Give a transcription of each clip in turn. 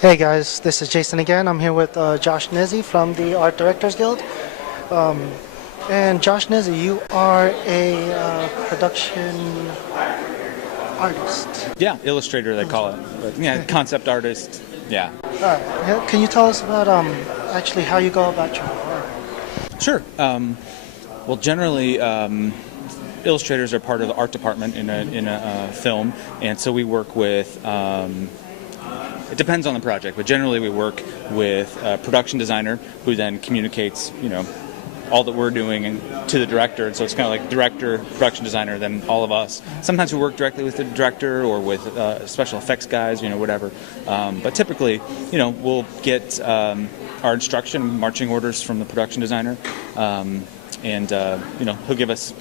Hey guys, this is Jason again. I'm here with Josh Nizzi from the Art Directors Guild. Um, and Josh Nizzi, you are a production artist. Yeah, illustrator they call it. But, yeah, concept artist. Yeah. Alright, yeah, can you tell us about actually how you go about your work? Sure. Well, generally, illustrators are part of the art department in a film, and so we work with. It depends on the project, but generally we work with a production designer who then communicates, all that we're doing to the director. And so it's kind of like director, production designer, then all of us. Sometimes we work directly with the director or with special effects guys, whatever. But typically, we'll get our instruction, marching orders from the production designer, and he'll give us,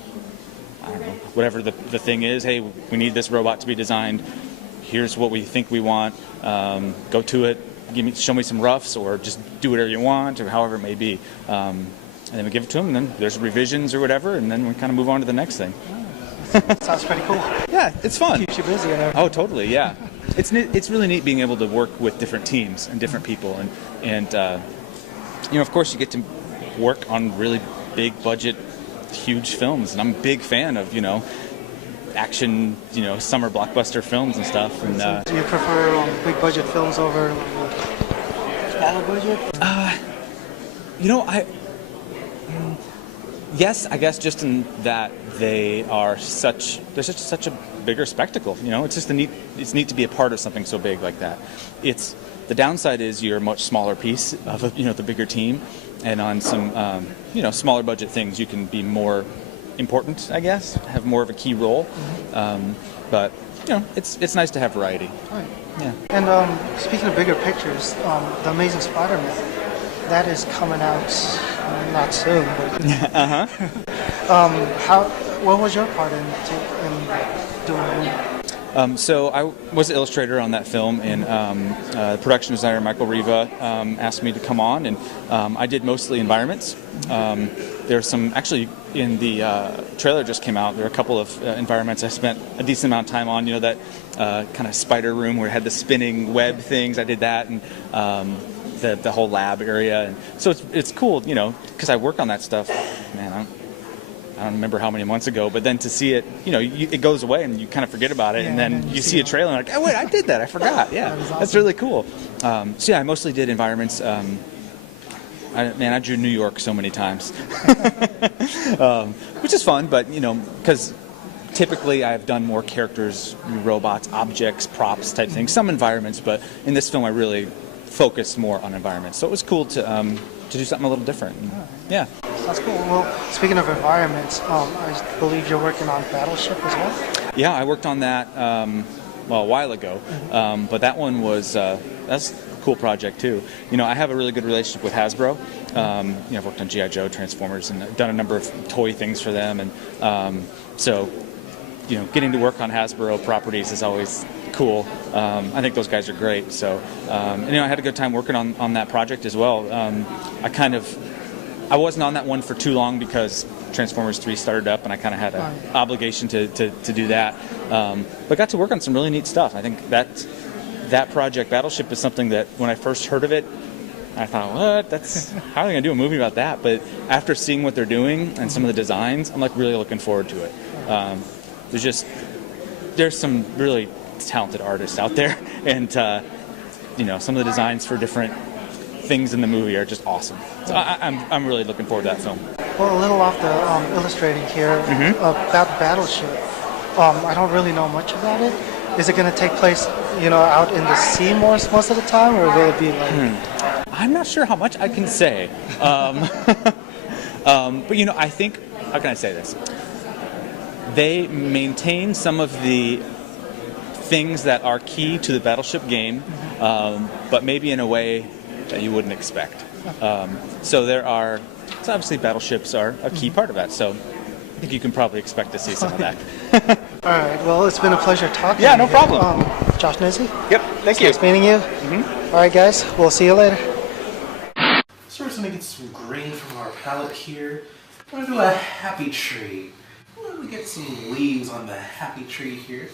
I don't know, whatever the thing is. Hey, we need this robot to be designed. Here's what we think we want. Go to it. Show me some roughs, or just do whatever you want, or however it may be. And then we give it to them, and then there's revisions or whatever, and then we kind of move on to the next thing. Sounds pretty cool. Yeah, it's fun. Keeps you busy and everything. Oh, totally. Yeah, it's really neat being able to work with different teams and different people, and of course you get to work on really big budget, huge films, and I'm a big fan of action, summer blockbuster films and stuff. And do you prefer big budget films over smaller budget? Yes, I guess just in that they're such a bigger spectacle. It's neat to be a part of something so big like that. The downside is you're a much smaller piece of the bigger team, and on some smaller budget things you can be more important, I guess, have more of a key role. But it's nice to have variety. Right. Yeah. And speaking of bigger pictures, The Amazing Spider-Man, that is coming out not soon. But what was your part in doing it? So I was the illustrator on that film, and the production designer Michael Riva asked me to come on, and I did mostly environments. There's some, actually, in the trailer just came out, there are a couple of environments I spent a decent amount of time on, that kind of spider room where it had the spinning web things. I did that, and the whole lab area. And so it's cool, because I work on that stuff, man, I don't remember how many months ago, but then to see it, it goes away and you kind of forget about it, and then you see a trailer and you're like, oh wait, I did that, I forgot. Yeah, that's really cool. So yeah, I mostly did environments. I drew New York so many times, which is fun, but because typically I've done more characters, robots, objects, props type things, some environments, but in this film I really focused more on environments. So it was cool to do something a little different. Yeah. That's cool. Well, speaking of environments, I believe you're working on Battleship as well? Yeah, I worked on that a while ago, but that one was that's a cool project too. I have a really good relationship with Hasbro. I've worked on G.I. Joe, Transformers, and done a number of toy things for them, and so getting to work on Hasbro properties is always cool. I think those guys are great. So I had a good time working on that project as well. I wasn't on that one for too long because Transformers 3 started up, and I kind of had an obligation to do that. But got to work on some really neat stuff. I think that project, Battleship, is something that when I first heard of it, I thought, what? How are they going to do a movie about that? But after seeing what they're doing and some of the designs, I'm really looking forward to it. There's some really talented artists out there, and some of the designs for different things in the movie are just awesome. So I'm really looking forward to that film. Well, a little off the illustrating here about Battleship. I don't really know much about it. Is it going to take place, out in the sea most of the time, or will it be like? I'm not sure how much I can say. But I think, how can I say this? They maintain some of the things that are key to the Battleship game, but maybe in a way that you wouldn't expect. So obviously battleships are a key part of that, so I think you can probably expect to see some of that. All right, well, it's been a pleasure talking to you. Yeah, no problem. Josh Nizzi? Yep, thank you. Nice meeting you. All right, guys, we'll see you later. So we're just going to get some green from our palette here. We're going to do a happy tree. We're going to get some leaves on the happy tree here.